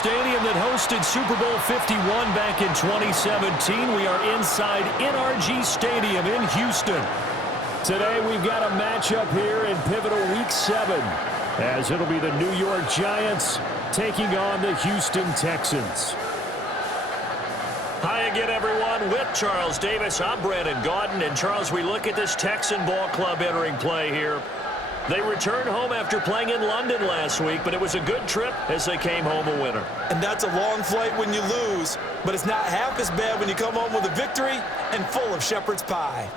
stadium that hosted Super Bowl 51 back in 2017. We are inside NRG Stadium in Houston. Today we've got a matchup here in pivotal Week 7, as it'll be the New York Giants taking on the Houston Texans. Hi again, everyone. With Charles Davis, I'm Brandon Gaudin. And Charles, we look at this Texan ball club entering play here. They returned home after playing in London last week, but it was a good trip as they came home a winner. And that's a long flight when you lose, but it's not half as bad when you come home with a victory and full of shepherd's pie.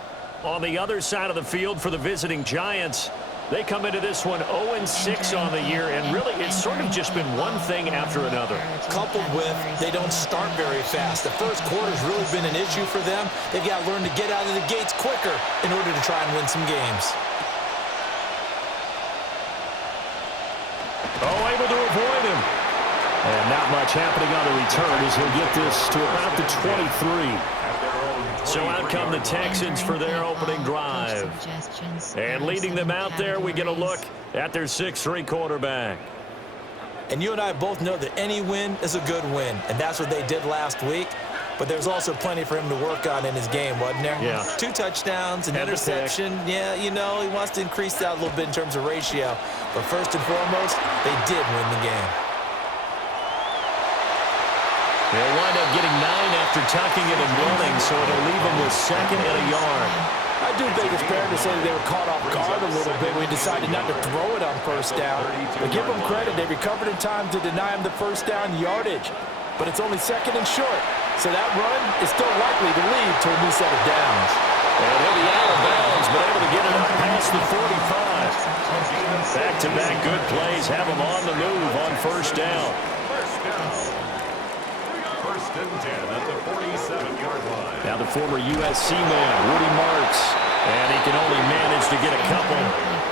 On the other side of the field for the visiting Giants, they come into this one 0-6 on the year, and really it's sort of just been one thing after another. Coupled with they don't start very fast. The first quarter's really been an issue for them. They've got to learn to get out of the gates quicker in order to try and win some games. Oh, able to avoid him. And not much happening on the return as he'll get this to about the 23. So out come the Texans for their opening drive. And leading them out there, we get a look at their 6'3" quarterback. And you and I both know that any win is a good win, and that's what they did last week. But there's also plenty for him to work on in his game, wasn't there? Yeah. 2 touchdowns, an interception. Yeah, you know, he wants to increase that a little bit in terms of ratio. But first and foremost, they did win the game. They'll wind up getting 9 after tucking it and running, so it'll leave them with 2nd and a yard. I do think it's fair to say that they were caught off guard a little bit when we decided not to throw it on first down. But give them credit. They recovered in time to deny him the first down yardage. But it's only 2nd and short. So that run is still likely to lead to a new set of downs. And he'll be out of bounds, but able to get it up past the 45. Back-to-back good plays have him on the move on first down. First and 10 at the 47-yard line. Now the former USC man, Woody Marks. And he can only manage to get a couple.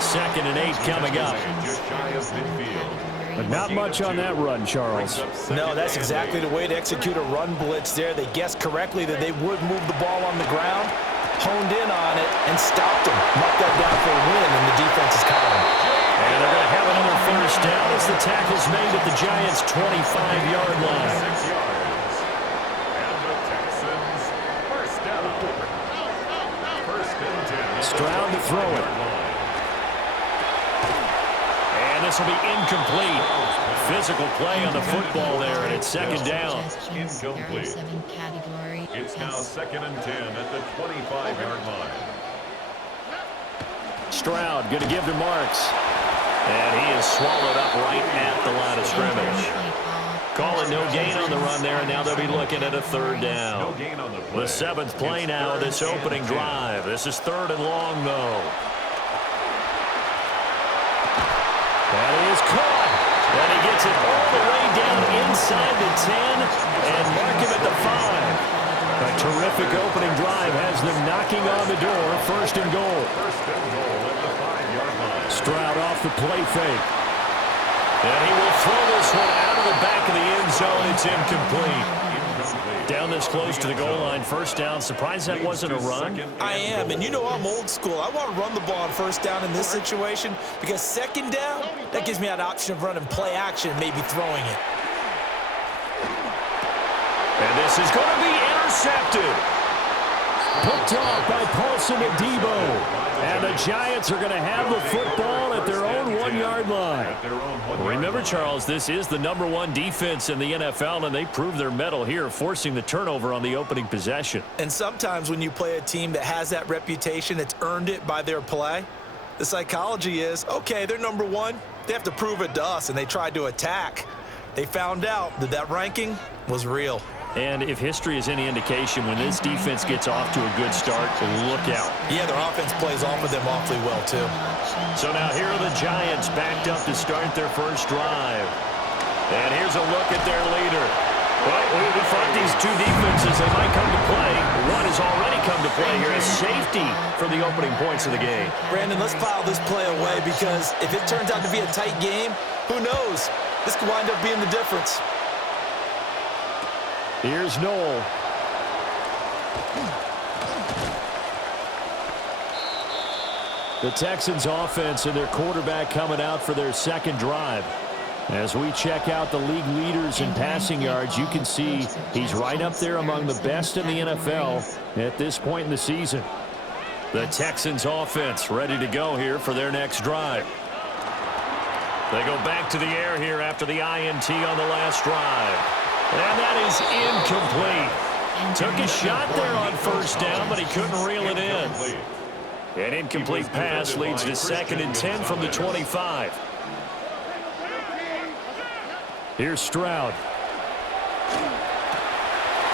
2nd and 8 coming up. Just shy of midfield. But not much on that run, Charles. No, that's exactly the way to execute a run blitz there. They guessed correctly that they would move the ball on the ground, honed in on it, and stopped them. Marked that down for a win in the defense's column. And they're going to have another first down as the tackle's made at the Giants' 25-yard line. 6 yards. And the Texans first down. First and 10. Stroud to throw it. And this will be incomplete. Physical play on the football there, and it's 2nd down. Incomplete. It's now 2nd and 10 at the 25-yard line. Stroud going to give to Marks. And he is swallowed up right at the line of scrimmage. Call it no gain on the run there, and now they'll be looking at a 3rd down. No gain on the play. The 7th play now, this opening drive. This is 3rd and long, though. That is caught. And he gets it all the way down inside the 10 and mark him at the 5. A terrific opening drive has them knocking on the door. 1st and goal. First and goal at the 5-yard line. Stroud off the play fake. And he will throw this one out of the back of the end zone. It's incomplete. Down this close to the goal line, 1st down. Surprised that wasn't a run? I am, and you know I'm old school. I want to run the ball on 1st down in this situation because 2nd down, that gives me that option of running play action, maybe throwing it. And this is going to be intercepted. Picked off by Paulson Adebo. And the Giants are going to have the football at their own 1-yard line. Remember, Charles, this is the #1 defense in the NFL, and they proved their mettle here, forcing the turnover on the opening possession. And sometimes when you play a team that has that reputation, it's earned it by their play, the psychology is, okay, they're #1. They have to prove it to us, and they tried to attack. They found out that that ranking was real. And if history is any indication, when this defense gets off to a good start, look out. Yeah, their offense plays off of them awfully well, too. So now here are the Giants backed up to start their first drive. And here's a look at their leader. Well, we thought these 2 defenses, they might come to play. One has already come to play here as safety for the opening points of the game. Brandon, let's file this play away because if it turns out to be a tight game, who knows? This could wind up being the difference. Here's Noel. The Texans offense and their quarterback coming out for their 2nd drive. As we check out the league leaders in passing yards, you can see he's right up there among the best in the NFL at this point in the season. The Texans offense ready to go here for their next drive. They go back to the air here after the INT on the last drive. And that is incomplete. Took a shot there on first down, but he couldn't reel it in. An incomplete pass leads to 2nd and 10 from the 25. Here's Stroud.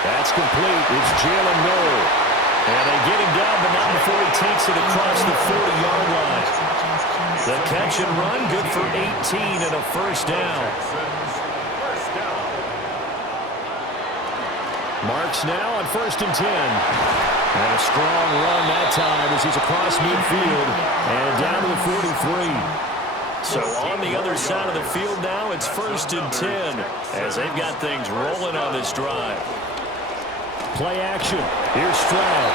That's complete. It's Jalen Noel. And they get him down, but not before he takes it across the 40-yard line. The catch and run, good for 18 and a first down. Marks now on 1st and 10. And a strong run that time as he's across midfield and down to the 43. So on the other side of the field now, it's 1st and 10 as they've got things rolling on this drive. Play action. Here's Stroud.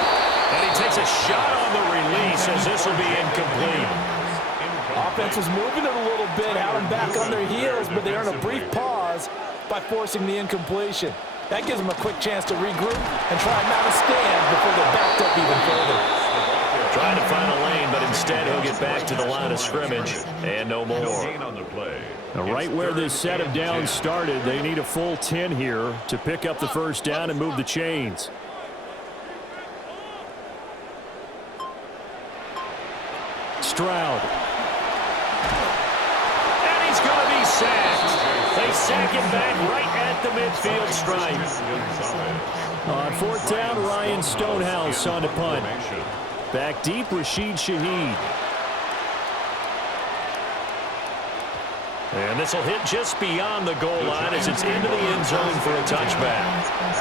And he takes a shot on the release as this will be incomplete. Offense was moving it a little bit, had them back on their heels, but they earn a brief pause by forcing the incompletion. That gives them a quick chance to regroup and try and mount a stand before they're backed up even further. Trying to find a lane, but instead he'll get back to the line of scrimmage and no more. Now, right where this set of downs started, they need a full 10 here to pick up the first down and move the chains. Stroud. And he's going to be sacked. They sack him back right at the midfield stripe. On 4th down, Ryan Stonehouse on to punt. Back deep, Rashid Shaheed. And this will hit just beyond the goal line as it's into the end zone for a touchback.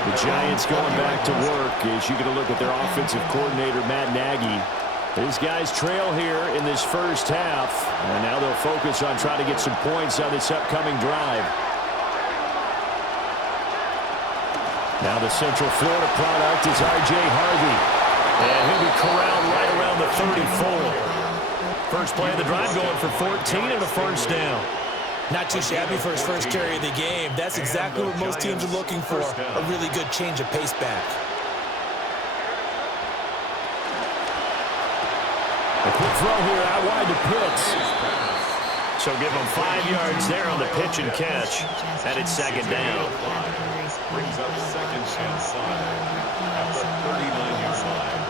The Giants going back to work as you get a look at their offensive coordinator, Matt Nagy. These guys trail here in this first half, and now they'll focus on trying to get some points on this upcoming drive. Now the Central Florida product is R.J. Harvey. And he'll be corralled right around the 34. First play of the drive going for 14 and a first down. Not too shabby for his first carry of the game. That's exactly what most teams are looking for, a really good change of pace back. A quick throw here out wide to Pitts. So give him 5 yards there on the pitch and catch. And it's 2nd down. Brings up 2nd and 5 at the 39-yard line.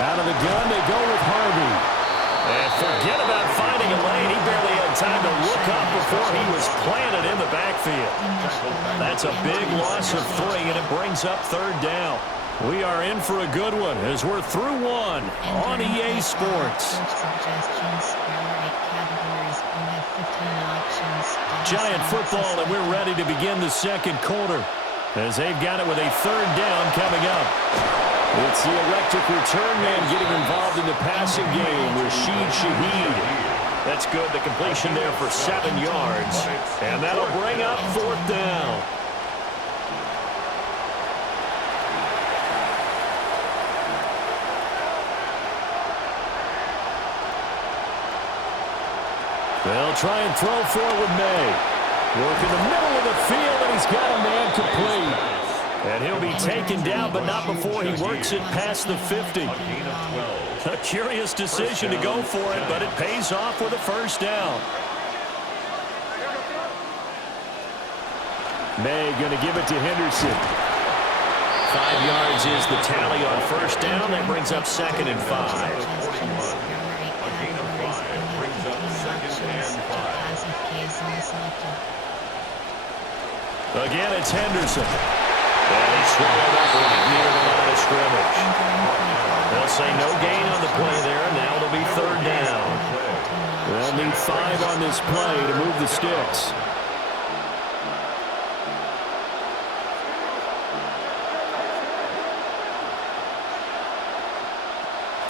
Out of the gun, they go with Harvey. And forget about finding a lane. He barely had time to look up before he was planted in the backfield. That's a big loss of 3, and it brings up 3rd down. We are in for a good one as we're through one on EA Sports. Giant football, and we're ready to begin the second quarter as they've got it with a 3rd down coming up. It's the electric return man getting involved in the passing game, Rashid Shaheed. That's good. The completion there for 7 yards. And that'll bring up 4th down. They'll try and throw forward May. Work in the middle of the field, and he's got a man complete. And he'll be taken down, but not before he works it past the 50. A curious decision to go for it, but it pays off with a first down. May going to give it to Henderson. 5 yards is the tally on first down. That brings up 2nd and 5. Again, it's Henderson. And he's swallowed up right near the line of scrimmage. They'll say no gain on the play there, and now it'll be 3rd down. They'll need 5 on this play to move the sticks.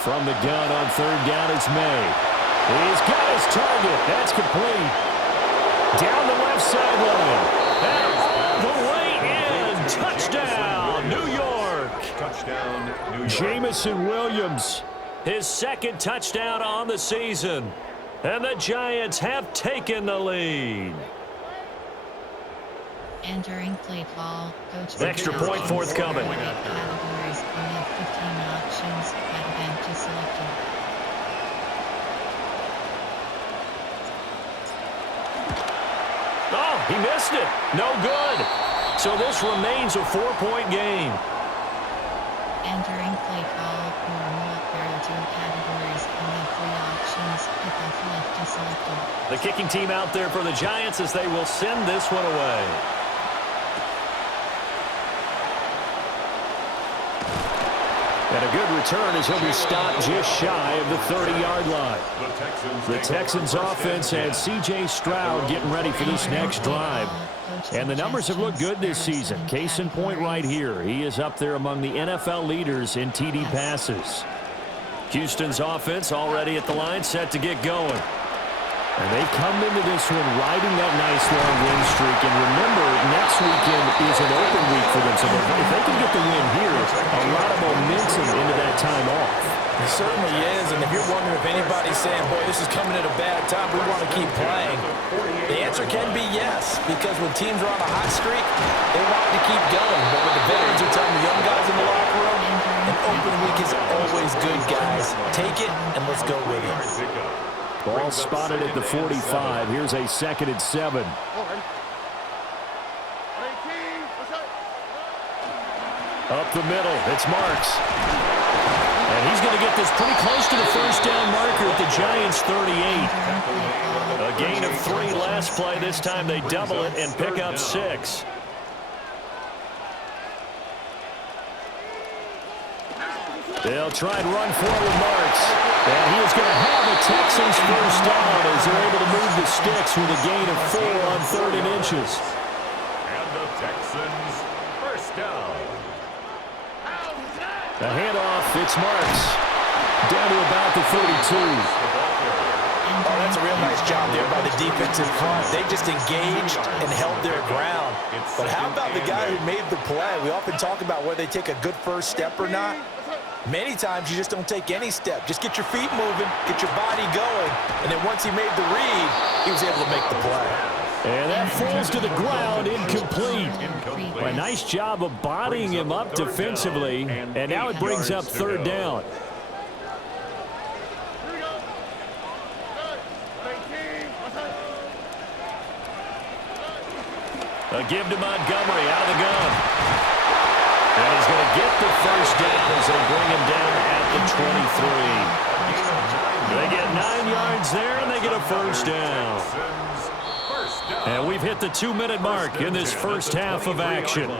From the gun on 3rd down, it's May. He's got his target. That's complete. Down the left sideline. And all the way in. Touchdown, New York. Touchdown, New York. Jamison Williams His second touchdown on the season. And the Giants have taken the lead. Entering play call. Extra point forthcoming. Categories. We have 15 options. Advantage is selected. Oh, he missed it. No good. So this remains a 4-point game. Entering play call. There are 2 categories. We have 3 options. Kickoff left is selected. The kicking team out there for the Giants as they will send this one away. And a good return as he'll be stopped just shy of the 30-yard line. The Texans offense and C.J. Stroud getting ready for this next drive. And the numbers have looked good this season. Case in point right here. He is up there among the NFL leaders in TD passes. Houston's offense already at the line, set to get going. And they come into this one riding that nice long win streak. And remember, next weekend is an open week for them. So if they can get the win here, a lot of momentum into that time off. It certainly is. And if you're wondering if anybody's saying, boy, this is coming at a bad time, we want to keep playing, the answer can be yes. Because when teams are on a hot streak, they want to keep going. But what the veterans are telling the young guys in the locker room, an open week is always good, guys. Take it and let's go with it. Ball spotted at the 45. Here's a 2nd and 7. Up the middle, it's Marks. And he's going to get this pretty close to the first down marker at the Giants' 38. A gain of 3 last play. This time they double it and pick up 6. They'll try and run forward Marks. And he is going to have a Texans first down as they're able to move the sticks with a gain of 4 on 3rd and inches. And the Texans first down. The handoff, it's Marks. Down to about the 32. Oh, that's a real nice job there by the defensive front. They just engaged and held their ground. But how about the guy who made the play? We often talk about whether they take a good first step or not. Many times you just don't take any step. Just get your feet moving, get your body going, and then once he made the read, he was able to make the play. And that falls to the ground, incomplete. A nice job of bodying him up defensively, and now it brings up 3rd down. A give to Montgomery out of the gun. And he's going to get the first down as they bring him down at the 23. They get 9 yards there, and they get a first down. And we've hit the 2-minute mark in this first half of action.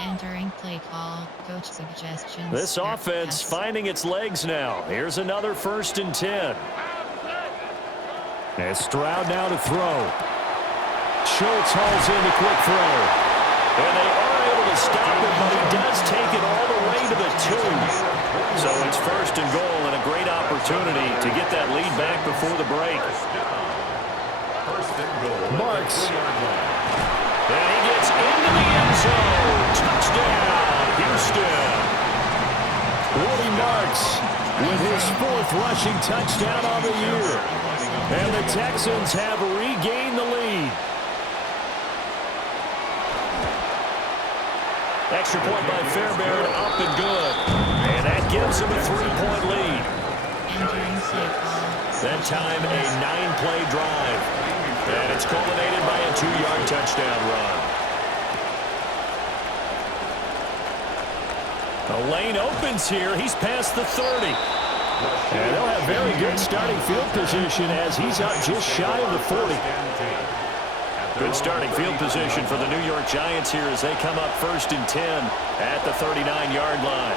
Entering play call. Coach suggestions. This offense finding its legs now. Here's another 1st and 10. And Stroud now to throw. Schultz hauls in the quick throw. And they are able to stop it, but he does take it all the way to the 2. So it's 1st and goal and a great opportunity to get that lead back before the break. Marks. And he gets into the end zone. Touchdown, Houston. Woody Marks with his 4th rushing touchdown on the year. And the Texans have regained the lead. Extra point by Fairbairn, up and good. And that gives him a 3-point lead. That time a 9-play drive. And it's culminated by a 2-yard touchdown run. The lane opens here. He's past the 30. And they'll have very good starting field position as he's up just shy of the 40. Good starting field position for the New York Giants here as they come up 1st and 10 at the 39-yard line.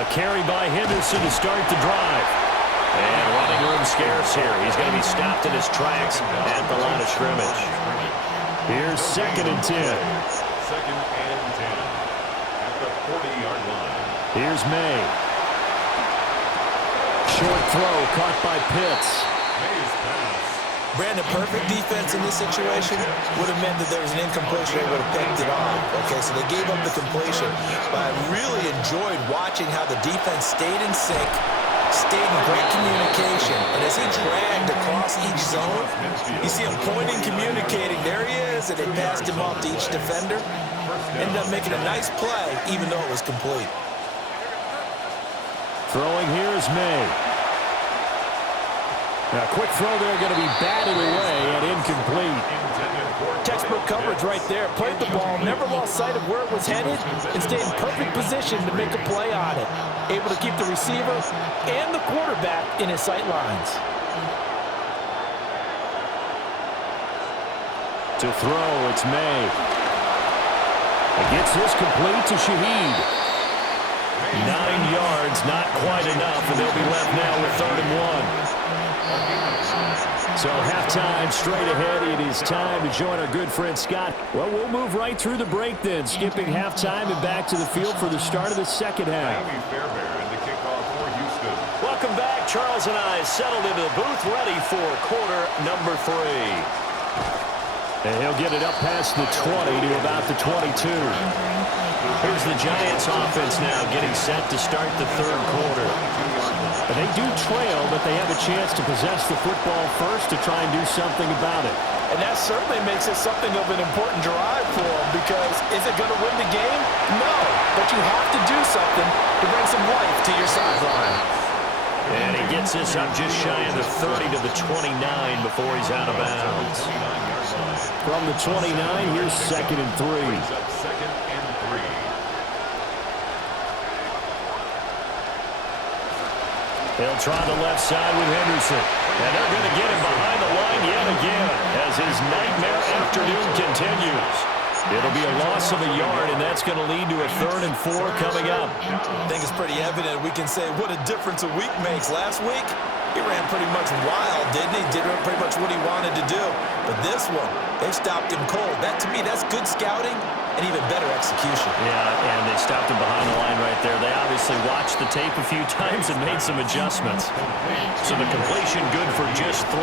A carry by Henderson to start the drive. And running room scarce here. He's going to be stopped in his tracks at the line of scrimmage. Here's 2nd and 10. 2nd and 10 at the 40-yard line. Here's May. Short throw caught by Pitts. Brandon, perfect defense in this situation would have meant that there was an incompletion. They would have picked it off. Okay, so they gave up the completion. But I really enjoyed watching how the defense stayed in sync, stayed in great communication. And as he dragged across each zone, you see him pointing, communicating. There he is, and they passed him off to each defender. Ended up making a nice play, even though it was complete. Throwing here is May. Now, quick throw there, going to be batted away and incomplete. Textbook coverage right there. Played the ball, never lost sight of where it was headed, and stayed in perfect position to make a play on it. Able to keep the receiver and the quarterback in his sight lines. To throw, it's May. He gets this complete to Shaheed. 9 yards, not quite enough, and they'll be left now with 3rd and 1. So halftime straight ahead. It is time to join our good friend Scott. Well, we'll move right through the break then, skipping halftime and back to the field for the start of the second half. Welcome back. Charles and I settled into the booth, ready for quarter number 3. And he'll get it up past the 20 to about the 22. Here's the Giants offense now getting set to start the 3rd quarter. And they do trail, but they have a chance to possess the football first to try and do something about it. And that certainly makes it something of an important drive for them, because is it going to win the game? No, but you have to do something to bring some life to your sideline. And he gets this up just shy of the 30 to the 29 before he's out of bounds. From the 29, here's 2nd and 3. He'll try the left side with Henderson. And they're going to get him behind the line yet again as his nightmare afternoon continues. It'll be a loss of a yard, and that's going to lead to a 3rd and 4 coming up. I think it's pretty evident. We can say what a difference a week makes. Last week, he ran pretty much wild, didn't he? Did pretty much what he wanted to do. But this one, they stopped him cold. That, to me, that's good scouting and even better execution. Yeah, and they stopped him behind the line right there. They obviously watched the tape a few times and made some adjustments. So the completion good for just 3.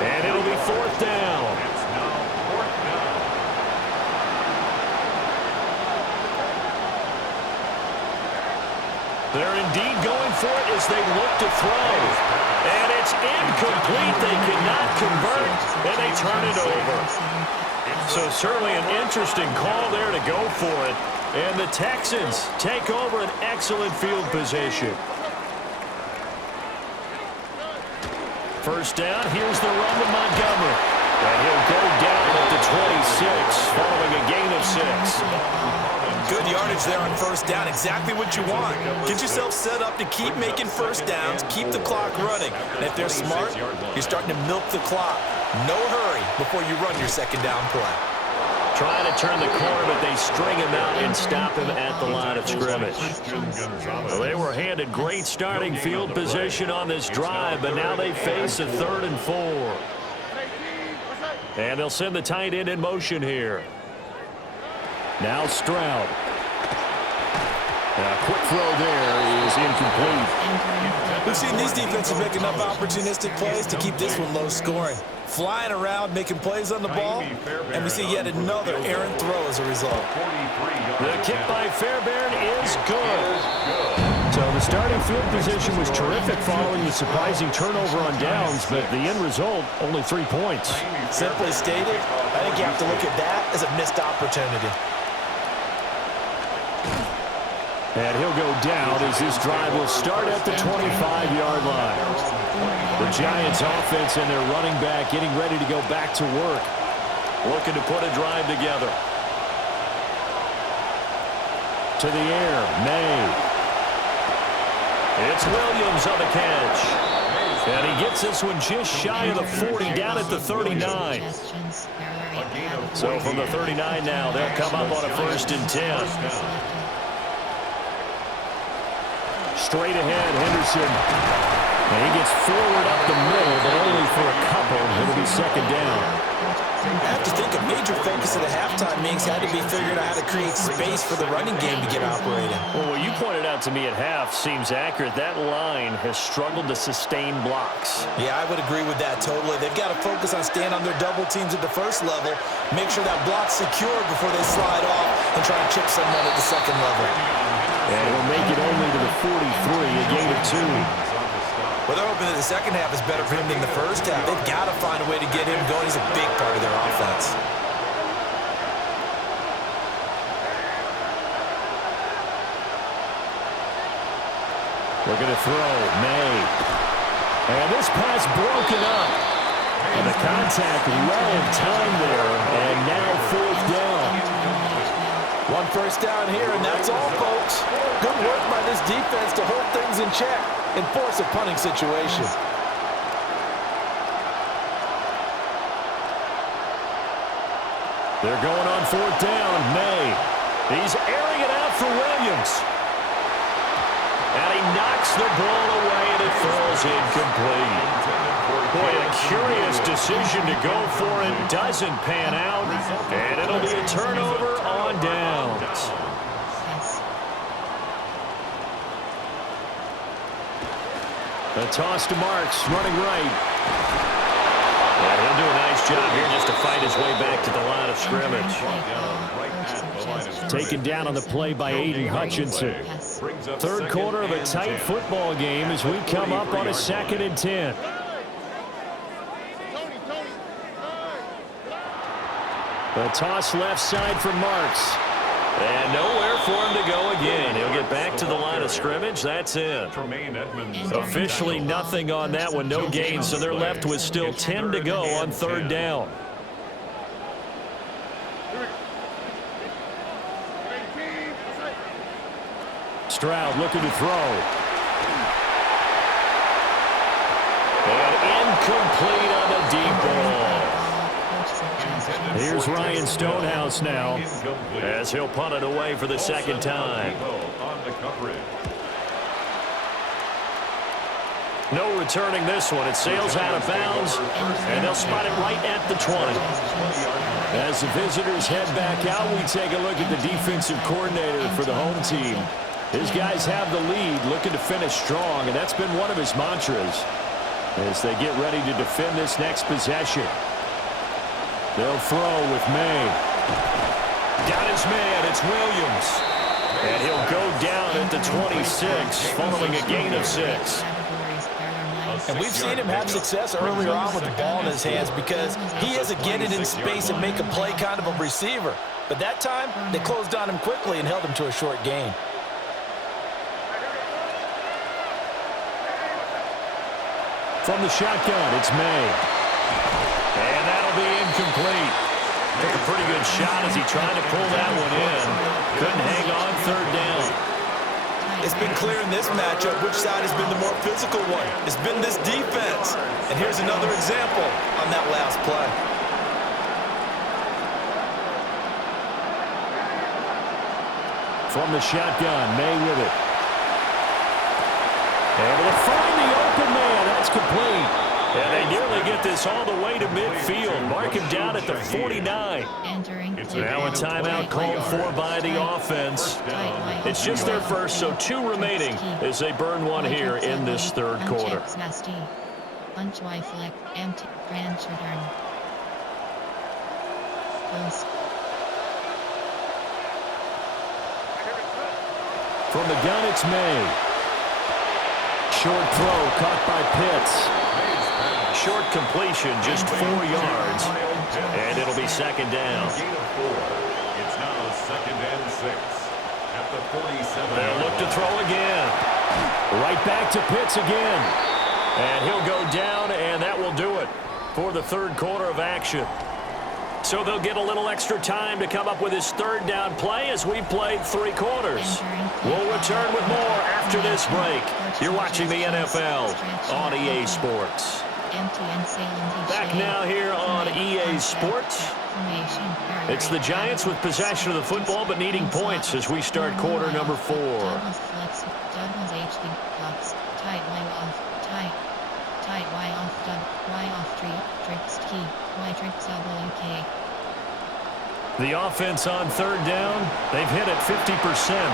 And it'll be 4th down. They're indeed going for it as they look to throw. And it's incomplete. They cannot convert, and they turn it over. So certainly an interesting call there to go for it. And the Texans take over an excellent field position. First down, here's the run to Montgomery. And he'll go down at the 26 following a gain of 6. Good yardage there on first down. Exactly what you want. Get yourself set up to keep making first downs, keep the clock running. And if they're smart, you're starting to milk the clock. No hurry before you run your second down play. Trying to turn the corner, but they string him out and stop him at the line of scrimmage. Well, they were handed great starting field position on this drive, but now they face a 3rd and 4. And they'll send the tight end in motion here. Now Stroud. A quick throw there is incomplete. We've seen these defenses make enough opportunistic plays to keep this one low scoring. Flying around, making plays on the ball, and we see yet another errant throw as a result. The kick by Fairbairn is good. So the starting field position was terrific following the surprising turnover on downs, but the end result, only 3 points. Simply stated, I think you have to look at that as a missed opportunity. And he'll go down as this drive will start at the 25-yard line. The Giants offense and their running back getting ready to go back to work. Looking to put a drive together. To the air, May. It's Williams on the catch. And he gets this one just shy of the 40, down at the 39. So from the 39 now, they'll come up on a 1st and 10. Straight ahead, Henderson. And he gets forward up the middle, but only for a couple. It'll be 2nd down. I have to think a major focus of the halftime meetings had to be figuring out how to create space for the running game to get operating. Well, you pointed out out to me at half seems accurate. That line has struggled to sustain blocks. Yeah, I would agree with that totally. They've got to focus on staying on their double teams at the first level, make sure that block's secured before they slide off and try and chip someone at the second level. And it'll make it only to the 43, a gain of 2. Well, they're hoping that the second half is better for him than the first half. They've got to find a way to get him going. He's a big part of their offense. Looking to throw, May. And this pass broken up. And the contact well in time there. And now 4th down. 1 first down here, and that's all, folks. Good work by this defense to hold things in check and force a punting situation. They're going on 4th down. May. He's airing it out for Williams. And he knocks the ball away, and it falls incomplete. Boy, a curious decision to go for it. Doesn't pan out. And it'll be a turnover on downs. The toss to Marks, running right. And he'll do a nice job here just to fight his way back to the line of scrimmage. Taken down on the play by Aiden Hutchinson. 3rd quarter of a tight football game as we come up on a 2nd and 10. The toss left side for Marks. And nowhere for him to go again. He'll get back to the line of scrimmage. That's it. Officially nothing on that one. No gain, so they're left with still 10 to go on 3rd down. Stroud looking to throw. And incomplete on the deep ball. Here's Ryan Stonehouse now as he'll punt it away for the 2nd time. No returning this one. It sails out of bounds, and they'll spot it right at the 20. As the visitors head back out, we take a look at the defensive coordinator for the home team. His guys have the lead, looking to finish strong, and that's been one of his mantras as they get ready to defend this next possession. They'll throw with May. Got his man. It's Williams. And he'll go down at the 26 following a gain of 6. And we've seen him have success earlier on with the ball in his hands because he is a get it in space and make a play kind of a receiver. But that time, they closed on him quickly and held him to a short gain. From the shotgun, it's May. And that'll be incomplete. Took a pretty good shot as he tried to pull that one in. Couldn't hang on 3rd down. It's been clear in this matchup which side has been the more physical one. It's been this defense. And here's another example on that last play. From the shotgun, May with it. Able to find the open man. That's complete. And they nearly get this all the way to midfield. Mark him down at the 49. Now a timeout called for by the offense. It's just their first, so 2 remaining as they burn one here in this 3rd quarter. From the gun, it's May. Short throw caught by Pitts. Short completion, just 4 yards. And it'll be 2nd down. It's now 2nd and 6 at the 47. They'll look to throw again. Right back to Pitts again. And he'll go down, and that will do it for the 3rd quarter of action. So they'll get a little extra time to come up with his 3rd down play as we played 3 quarters. We'll return with more after this break. You're watching the NFL on EA Sports. Back now here on EA Sports. It's the Giants with possession of the football but needing points as we start quarter number 4. The offense on third down, they've hit it 50%,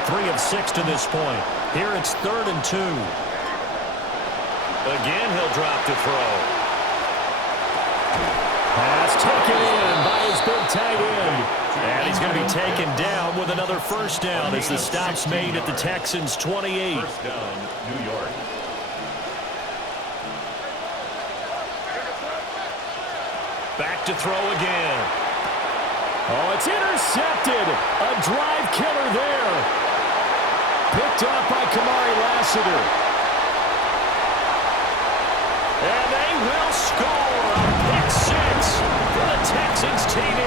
3 of 6 to this point. Here it's 3rd and 2. Again, he'll drop to throw. Pass taken in by his big tight end. And he's going to be taken down with another first down as the stop's made at the Texans' 28. First down, New York. Back to throw again. Oh, it's intercepted. A drive killer there. Picked off by Kamari Lassiter. And they will score a pick 6 for the Texans TV.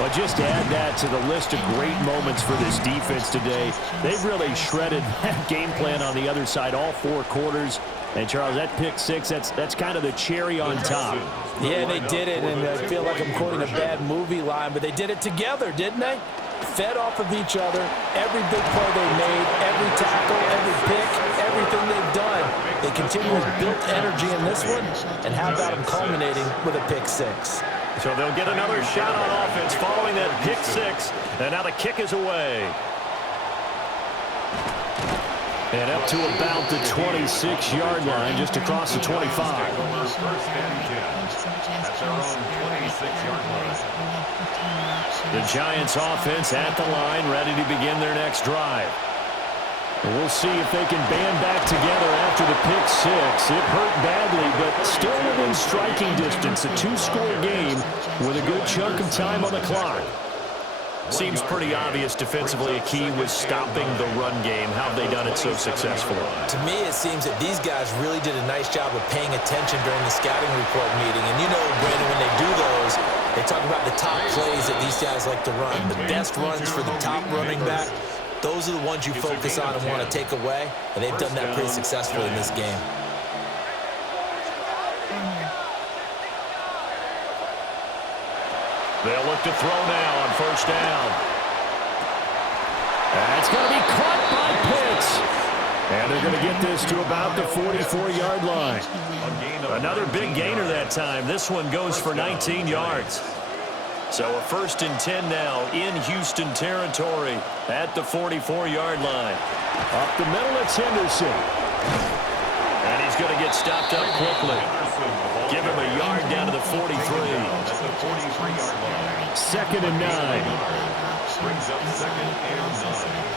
But just add that to the list of great moments for this defense today. They've really shredded that game plan on the other side all 4 quarters. And, Charles, that pick 6, that's kind of the cherry on top. Yeah, they did it, and I feel like I'm quoting a bad movie line, but they did it together, didn't they? Fed off of each other, every big play they made, every tackle, every pick, everything they've done. They continue to build energy in this one, and how about them culminating with a pick 6? So they'll get another shot on offense following that pick 6, and now the kick is away. And up to about the 26-yard line, just across the 25. The Giants offense at the line, ready to begin their next drive. And we'll see if they can band back together after the pick 6. It hurt badly, but still within striking distance. A 2-score game with a good chunk of time on the clock. Seems pretty obvious defensively a key was stopping the run game. How have they done it so successfully? To me, it seems that these guys really did a nice job of paying attention during the scouting report meeting. And you know, Brandon, when they do those, they talk about the top plays that these guys like to run. The best runs for the top running back, those are the ones you focus on and want to take away. And they've done that pretty successfully in this game. They'll look to throw now on first down. That's going to be caught by Pitts. And they're going to get this to about the 44-yard line. Another big gainer that time. This one goes for 19 yards. So a 1st and 10 now in Houston territory at the 44-yard line. Up the middle, it's Henderson. And he's going to get stopped up quickly. Give him a yard down to the 43. That's the 43-yard line. 2nd and 9. Brings up 2nd and 9.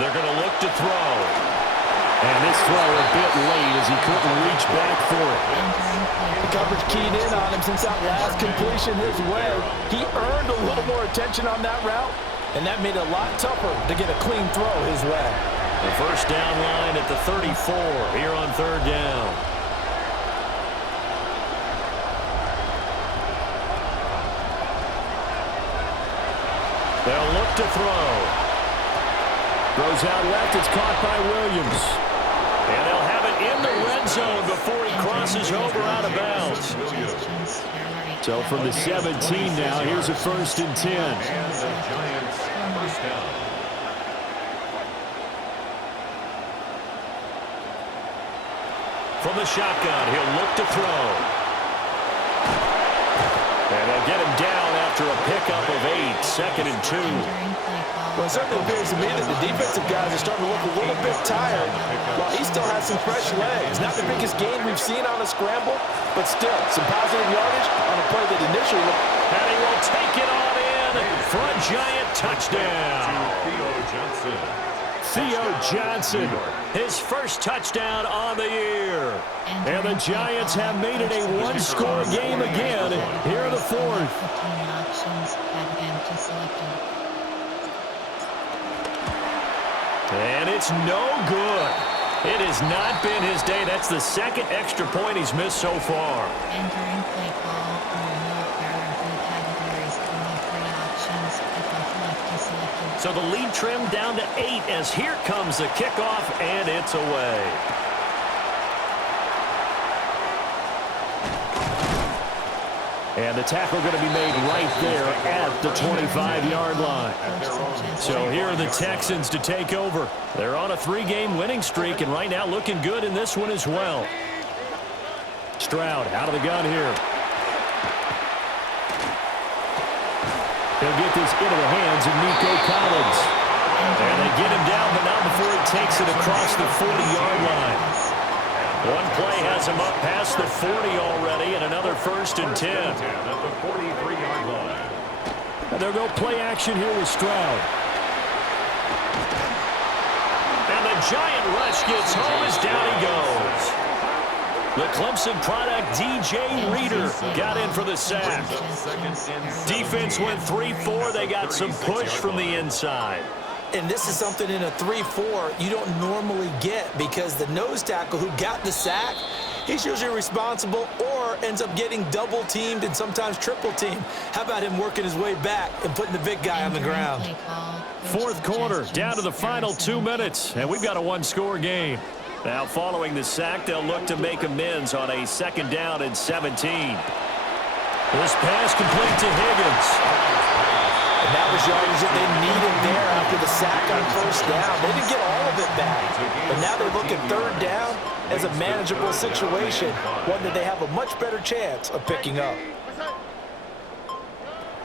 They're going to look to throw. And this throw a bit late as he couldn't reach back for it. Coverage keyed in on him since that last completion his way. He earned a little more attention on that route, and that made it a lot tougher to get a clean throw his way. The first down line at the 34 here on 3rd down. They'll look to throw. Throws out left. It's caught by Williams. And they'll have it in the red zone before he crosses over out of bounds. So from the 17 now, here's a 1st and 10. And the Giants first down. From the shotgun, he'll look to throw. And they'll get him down after a pickup of 8, 2nd and 2. Well, it certainly appears to me that the defensive guys are starting to look a little bit tired while he still has some fresh legs. Not the biggest gain we've seen on a scramble, but still some positive yardage on a play that initially looked. And he will take it on in for a Giant touchdown. Theo Johnson. Theo Johnson, his first touchdown on the year. And the Giants have made it a 1-score game again here in the 4th. And it's no good. It has not been his day. That's the 2nd extra point he's missed so far. Entering play call, remove error from categories, only 3 options, if off left is selected. So the lead trimmed down to 8 as here comes the kickoff, and it's away. And the tackle going to be made right there at the 25-yard line. So here are the Texans to take over. They're on a 3-game winning streak, and right now looking good in this one as well. Stroud out of the gun here. He'll get this into the hands of Nico Collins. And they get him down, but not before he takes it across the 40-yard line. One play has him up past the 40 already, and another 1st and 10. At the 43-yard line. And they'll go play action here with Stroud. And the giant rush gets home as down he goes. The Clemson product, DJ Reader, got in for the sack. Defense went 3-4. They got some push from the inside. And this is something in a 3-4 you don't normally get because the nose tackle who got the sack, he's usually responsible or ends up getting double-teamed and sometimes triple-teamed. How about him working his way back and putting the big guy on the ground? 4th quarter, down to the final 2 minutes, and we've got a one-score game. Now, following the sack, they'll look to make amends on a 2nd down and 17. This pass complete to Higgins. And that was yardage that they needed there after the sack on 1st down. They didn't get all of it back. But now they look at 3rd down as a manageable situation, one that they have a much better chance of picking up.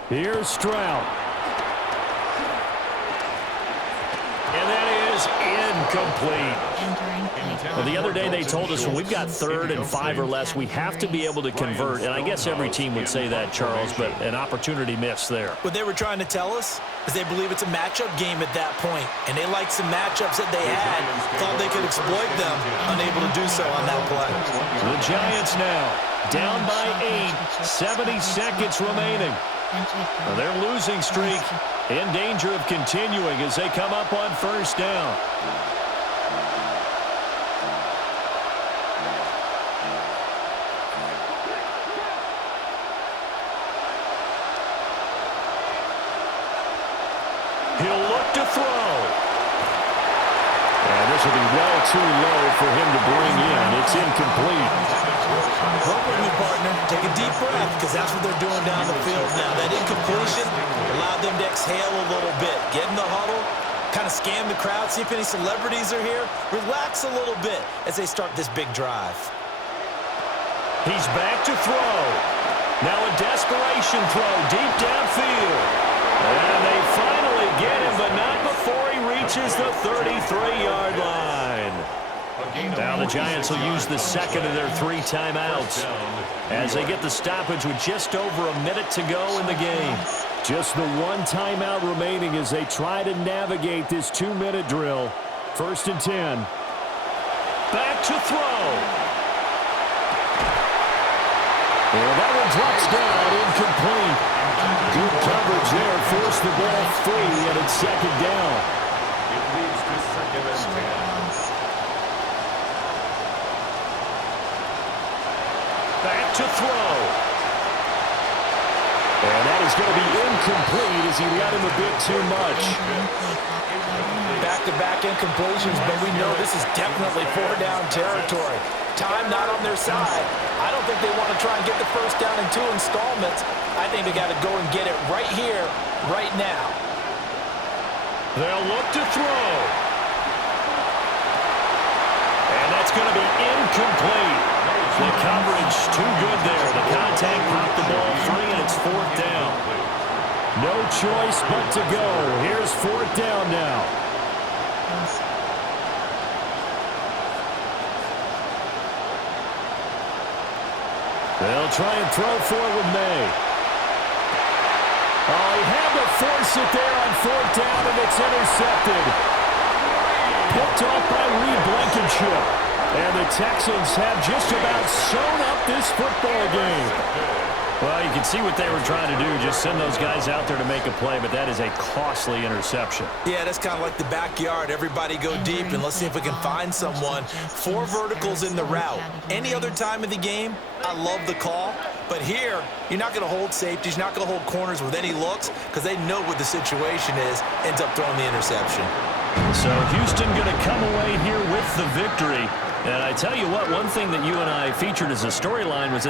Here's Stroud. And that is incomplete. Well, the other day they told us when we've got 3rd and 5 or less, we have to be able to convert. And I guess every team would say that, Charles, but an opportunity missed there. What they were trying to tell us is they believe it's a matchup game at that point, and they liked some matchups that they had, thought they could exploit them, unable to do so on that play. The Giants now down by 8, 70 seconds remaining. Well, their losing streak in danger of continuing as they come up on 1st down. He'll look to throw. And this will be well too low for him to bring in. It's incomplete. Work with me, partner. Take a deep breath because that's what they're doing down the field now. That incompletion allowed them to exhale a little bit. Get in the huddle, kind of scan the crowd, see if any celebrities are here. Relax a little bit as they start this big drive. He's back to throw. Now a desperation throw deep downfield. And they finally get him, but not before he reaches the 33-yard line. Now the Giants will use the 2nd of their 3 timeouts as they get the stoppage with just over a minute to go in the game. Just the 1 timeout remaining as they try to navigate this 2-minute drill. 1st and 10. Back to throw. And that one drops down, incomplete. Good coverage there, forced the ball free, and it's 2nd down. It leads to 2nd and 10. Back to throw. And that is going to be incomplete as he let him a bit too much. Back-to-back incompletions, but we know this is definitely 4-down territory. Time not on their side. I don't think they want to try and get the 1st down in 2 installments. I think they got to go and get it right here, right now. They'll look to throw. And that's going to be incomplete. The coverage too good there. The contact popped the ball free, and it's 4th down. No choice but to go. Here's 4th down now. They'll try and throw for it with May. Oh, he had to force it there on 4th down, and it's intercepted. Picked off by Reed Blankenship. And the Texans have just about sewn up this football game. Well, you can see what they were trying to do, just send those guys out there to make a play, but that is a costly interception. Yeah, that's kind of like the backyard. Everybody go deep, and let's see if we can find someone. 4 verticals in the route. Any other time of the game, I love the call. But here, you're not going to hold safeties, you're not going to hold corners with any looks because they know what the situation is, ends up throwing the interception. So Houston going to come away here with the victory. And I tell you what, one thing that you and I featured as a storyline was that